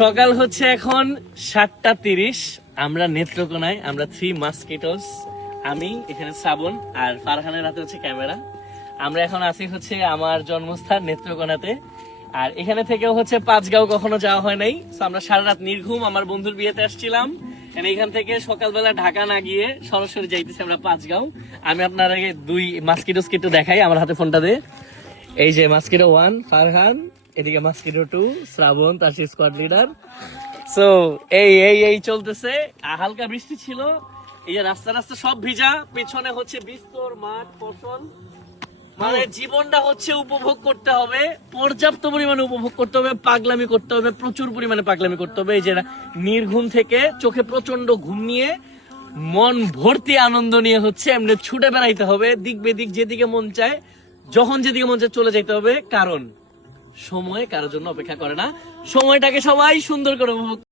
সকাল হচ্ছে এখন 7:30। আমরা নেত্রকোনায়, আমরা 3 মাস্কিটোস, আমি এখানে শ্রাবণ আর ফারহানের হাতে হচ্ছে ক্যামেরা। আমরা এখন আছি হচ্ছে আমার জন্মস্থান নেত্রকোনাতে, আর এখানে থেকেও হচ্ছে পাঁচগাঁও কখনো যাওয়া হয় নাই। আমরা সারা রাত নির্ঘুম আমার বন্ধুর বিয়েতে আসছিলাম, এখান থেকে সকালবেলা ঢাকা না গিয়ে সরাসরি যাইতেছি আমরা পাঁচগাঁও। আমি আপনার আগে 2 মাস্কিটোসকে একটু দেখাই, আমার হাতে ফোনটা দে। এই যে মাস্কিটো 1 ফারহান, এদিকে মাস্কিটো 2 শ্রাবণ, তার স্কোয়াড লিডার। সো এই চলতেছে। হালকা বৃষ্টি ছিল, এই যে রাস্তা রাস্তা সব ভিজা, পেছনে হচ্ছে বিস্তর মাঠ ফসল। মানে জীবনটা হচ্ছে উপভোগ করতে হবে, পর্যাপ্ত পরিমাণে উপভোগ করতে হবে, পাগলামি করতে হবে, প্রচুর পরিমাণে পাগলামি করতে হবে। এই যে নির্ঘুম থেকে চোখে প্রচন্ড ঘুম নিয়ে মন ভর্তি আনন্দ নিয়ে হচ্ছে এমনি ছুটে বেড়াইতে হবে, দিক বেদিক যেদিকে মন চায়, যখন যেদিকে মন চায় চলে যেতে হবে। কারণ সময় কারোর জন্য অপেক্ষা করে না, সময়টাকে সবাই সুন্দর করে উপভোগ